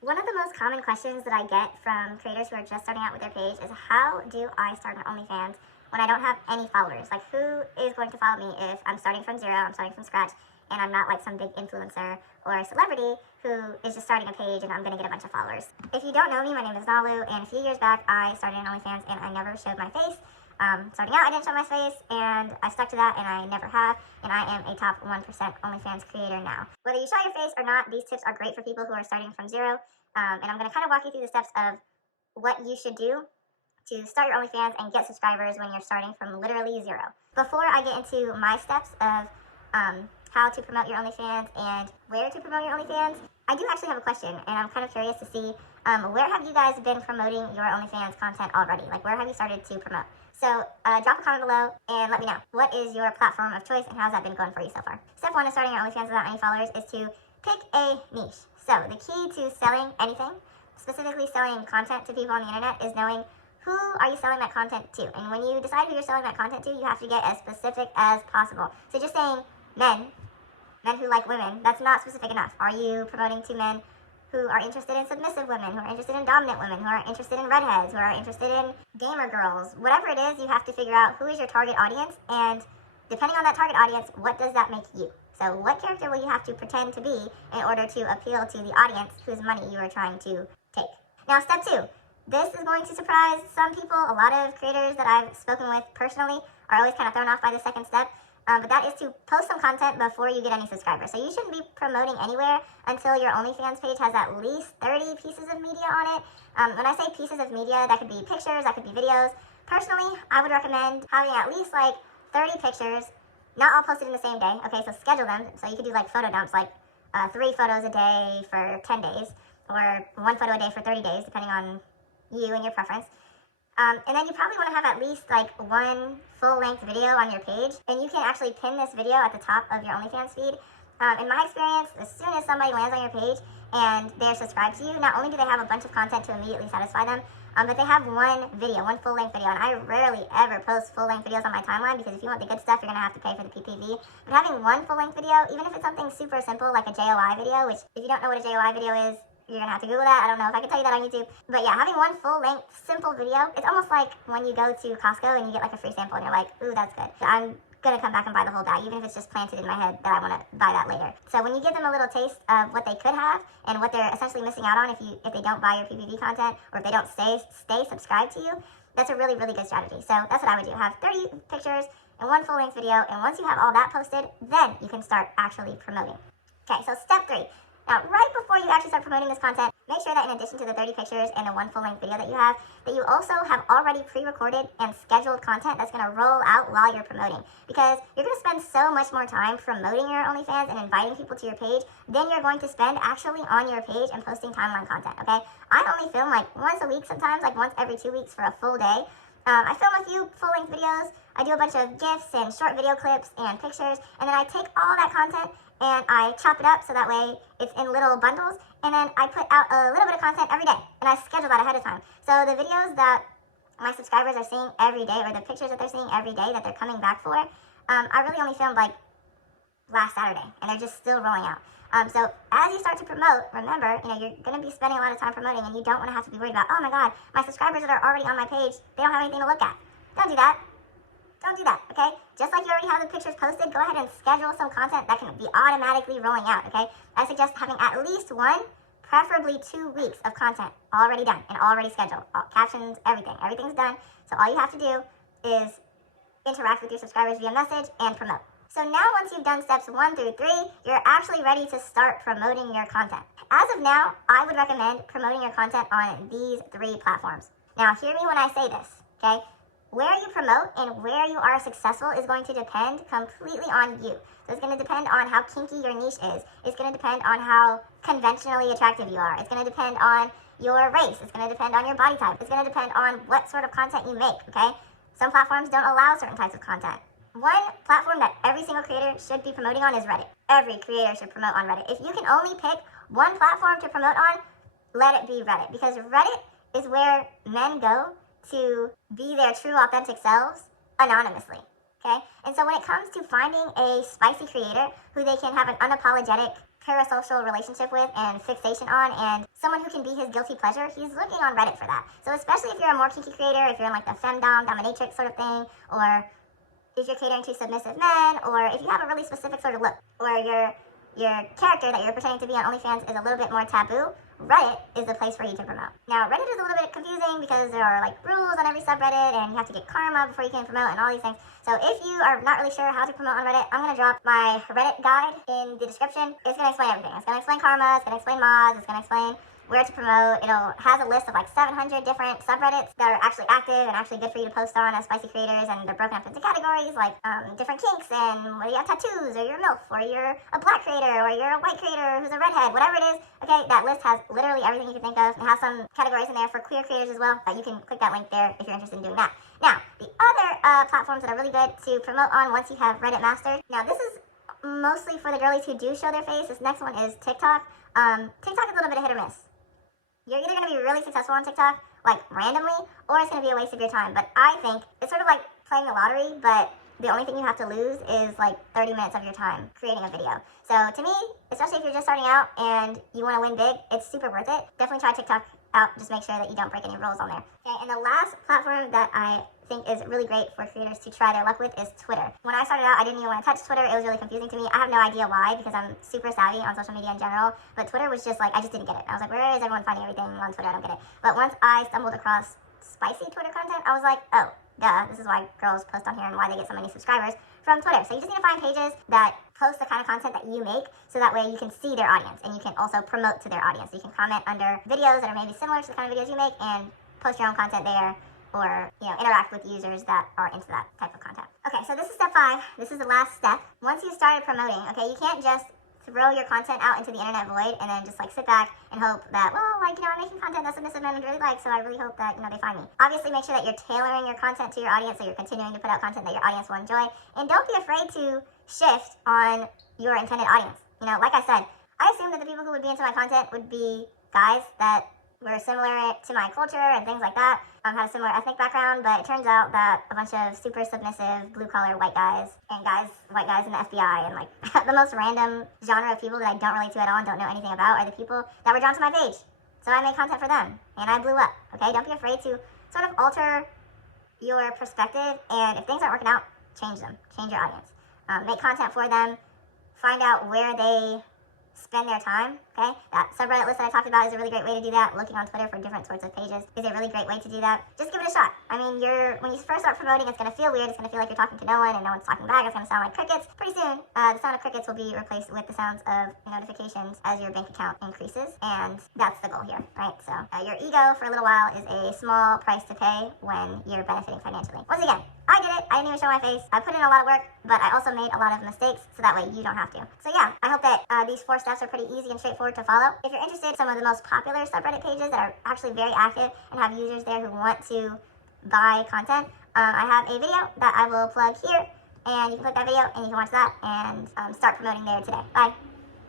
One of the most common questions that I get from creators who are just starting out with their page is, how do I start an OnlyFans when I don't have any followers? Like, who is going to follow me if I'm starting from zero, I'm starting from scratch, and I'm not like some big influencer or celebrity who is just starting a page and I'm going to get a bunch of followers. If you don't know me, my name is Nalu, and a few years back I started an OnlyFans and I never showed my face. Starting out, I didn't show my face, and I stuck to that, and I never have, and I am a top 1% OnlyFans creator now. Whether you show your face or not, these tips are great for people who are starting from zero, and I'm going to kind of walk you through the steps of what you should do to start your OnlyFans and get subscribers when you're starting from literally zero. Before I get into my steps of how to promote your OnlyFans and where to promote your OnlyFans, I do actually have a question, and I'm kind of curious to see where have you guys been promoting your OnlyFans content already? Like, where have you started to promote? So drop a comment below and let me know, what is your platform of choice and how's that been going for you so far? Step 1 of starting your OnlyFans without any followers is to pick a niche. So the key to selling anything, specifically selling content to people on the internet, is knowing who are you selling that content to. And when you decide who you're selling that content to, you have to get as specific as possible. So just saying men who like women, that's not specific enough. Are you promoting to men who are interested in submissive women, who are interested in dominant women, who are interested in redheads, who are interested in gamer girls? Whatever it is, you have to figure out who is your target audience, and depending on that target audience, what does that make you? So what character will you have to pretend to be in order to appeal to the audience whose money you are trying to take? Now, step 2. This is going to surprise some people. A lot of creators that I've spoken with personally are always kind of thrown off by the second step. But that is to post some content before you get any subscribers. So you shouldn't be promoting anywhere until your OnlyFans page has at least 30 pieces of media on it. When I say pieces of media, that could be pictures, that could be videos. Personally, I would recommend having at least like 30 pictures, not all posted in the same day. Okay, so schedule them. So you could do like photo dumps, like 3 photos a day for 10 days, or 1 photo a day for 30 days, depending on you and your preference. And then you probably want to have at least like 1 full-length video on your page, and you can actually pin this video at the top of your OnlyFans feed. In my experience, as soon as somebody lands on your page and they're subscribed to you, not only do they have a bunch of content to immediately satisfy them, but they have 1 video, 1 full-length video. And I rarely ever post full-length videos on my timeline, because if you want the good stuff, you're going to have to pay for the PPV. But having 1 full-length video, even if it's something super simple like a JOI video, which if you don't know what a JOI video is, you're going to have to Google that. I don't know if I can tell you that on YouTube. But yeah, having 1 full-length, simple video, it's almost like when you go to Costco and you get like a free sample and you're like, ooh, that's good. I'm going to come back and buy the whole bag, even if it's just planted in my head that I want to buy that later. So when you give them a little taste of what they could have and what they're essentially missing out on if they don't buy your PPV content, or if they don't stay subscribed to you, that's a really, really good strategy. So that's what I would do. Have 30 pictures and 1 full-length video, and once you have all that posted, then you can start actually promoting. Okay, so step 3. Now, right before you actually start promoting this content, make sure that in addition to the 30 pictures and the 1 full-length video that you have, that you also have already pre-recorded and scheduled content that's going to roll out while you're promoting. Because you're going to spend so much more time promoting your OnlyFans and inviting people to your page than you're going to spend actually on your page and posting timeline content, okay? I only film like once a week sometimes, like once every 2 weeks for a full day. I film a few full-length videos, I do a bunch of GIFs and short video clips and pictures, and then I take all that content and I chop it up so that way it's in little bundles, and then I put out a little bit of content every day, and I schedule that ahead of time. So the videos that my subscribers are seeing every day, or the pictures that they're seeing every day that they're coming back for, I really only filmed like last Saturday, and they're just still rolling out. So as you start to promote, remember, you're going to be spending a lot of time promoting, and you don't want to have to be worried about, oh my god, my subscribers that are already on my page, they don't have anything to look at. Don't do that. Don't do that, okay? Just like you already have the pictures posted, go ahead and schedule some content that can be automatically rolling out, okay? I suggest having at least 1, preferably 2 weeks of content already done and already scheduled. Captions, everything. Everything's done. So all you have to do is interact with your subscribers via message and promote. So now once you've done steps 1 through 3, you're actually ready to start promoting your content. As of now, I would recommend promoting your content on these 3 platforms. Now, hear me when I say this, okay? Where you promote and where you are successful is going to depend completely on you. So it's going to depend on how kinky your niche is. It's going to depend on how conventionally attractive you are. It's going to depend on your race. It's going to depend on your body type. It's going to depend on what sort of content you make, okay? Some platforms don't allow certain types of content. One platform that every single creator should be promoting on is Reddit. Every creator should promote on Reddit. If you can only pick 1 platform to promote on, let it be Reddit. Because Reddit is where men go to be their true authentic selves anonymously, okay? And so when it comes to finding a spicy creator who they can have an unapologetic parasocial relationship with and fixation on, and someone who can be his guilty pleasure, he's looking on Reddit for that. So especially if you're a more kinky creator, if you're in like the femdom, dominatrix sort of thing, or if you're catering to submissive men, or if you have a really specific sort of look, or your character that you're pretending to be on OnlyFans is a little bit more taboo, Reddit is the place for you to promote. Now, Reddit is a little bit confusing because there are like rules on every subreddit, and you have to get karma before you can promote and all these things. So if you are not really sure how to promote on Reddit, I'm going to drop my Reddit guide in the description. It's going to explain everything. It's going to explain karma, it's going to explain mods, it's going to explain where to promote. It has a list of like 700 different subreddits that are actually active and actually good for you to post on as spicy creators, and they're broken up into categories like different kinks, and whether you have tattoos, or you're a MILF, or you're a black creator, or you're a white creator who's a redhead, whatever it is. Okay, that list has literally everything you can think of. It has some categories in there for queer creators as well, but you can click that link there if you're interested in doing that. Now, the other platforms that are really good to promote on once you have Reddit mastered. Now, this is mostly for the girlies who do show their face. This next one is TikTok. TikTok is a little bit of hit or miss. You're either going to be really successful on TikTok, like randomly, or it's going to be a waste of your time. But I think it's sort of like playing the lottery, but the only thing you have to lose is like 30 minutes of your time creating a video. So to me, especially if you're just starting out and you want to win big, it's super worth it. Definitely try TikTok out. Just make sure that you don't break any rules on there. Okay, and the last platform that I think is really great for creators to try their luck with is Twitter. When I started out, I didn't even want to touch Twitter. It was really confusing to me. I have no idea why, because I'm super savvy on social media in general, but Twitter was just like, I just didn't get it. I was like, where is everyone finding everything on Twitter? I don't get it. But once I stumbled across spicy Twitter content, I was like, oh, duh, this is why girls post on here and why they get so many subscribers from Twitter. So you just need to find pages that post the kind of content that you make, so that way you can see their audience, and you can also promote to their audience. So you can comment under videos that are maybe similar to the kind of videos you make and post your own content there, or interact with users that are into that type of content. Okay, so this is step 5. This is the last step. Once you started promoting, okay, you can't just throw your content out into the internet void and then just like sit back and hope that, well, like, I'm making content that submissive men would really like, so I really hope that, they find me. Obviously, make sure that you're tailoring your content to your audience, so you're continuing to put out content that your audience will enjoy, and don't be afraid to shift on your intended audience. Like I said, I assumed that the people who would be into my content would be guys that were similar to my culture and things like that, had a similar ethnic background, but it turns out that a bunch of super submissive, blue-collar white guys, and white guys in the FBI, and like the most random genre of people that I don't relate to at all and don't know anything about are the people that were drawn to my page. So I made content for them, and I blew up, okay? Don't be afraid to sort of alter your perspective, and if things aren't working out, change them. Change your audience. Make content for them. Find out where they spend their time, okay? That subreddit list that I talked about is a really great way to do that. Looking on Twitter for different sorts of pages is a really great way to do that. Just give it a shot. I mean, when you first start promoting, it's going to feel weird. It's going to feel like you're talking to no one and no one's talking back. It's going to sound like crickets. Pretty soon, the sound of crickets will be replaced with the sounds of notifications as your bank account increases, and that's the goal here, right? So your ego for a little while is a small price to pay when you're benefiting financially. Once again, I did it. I didn't even show my face. I put in a lot of work, but I also made a lot of mistakes, so that way you don't have to. So yeah, I hope that these 4 steps are pretty easy and straightforward to follow. If you're interested in some of the most popular subreddit pages that are actually very active and have users there who want to buy content, I have a video that I will plug here, and you can click that video and you can watch that and start promoting there today. Bye.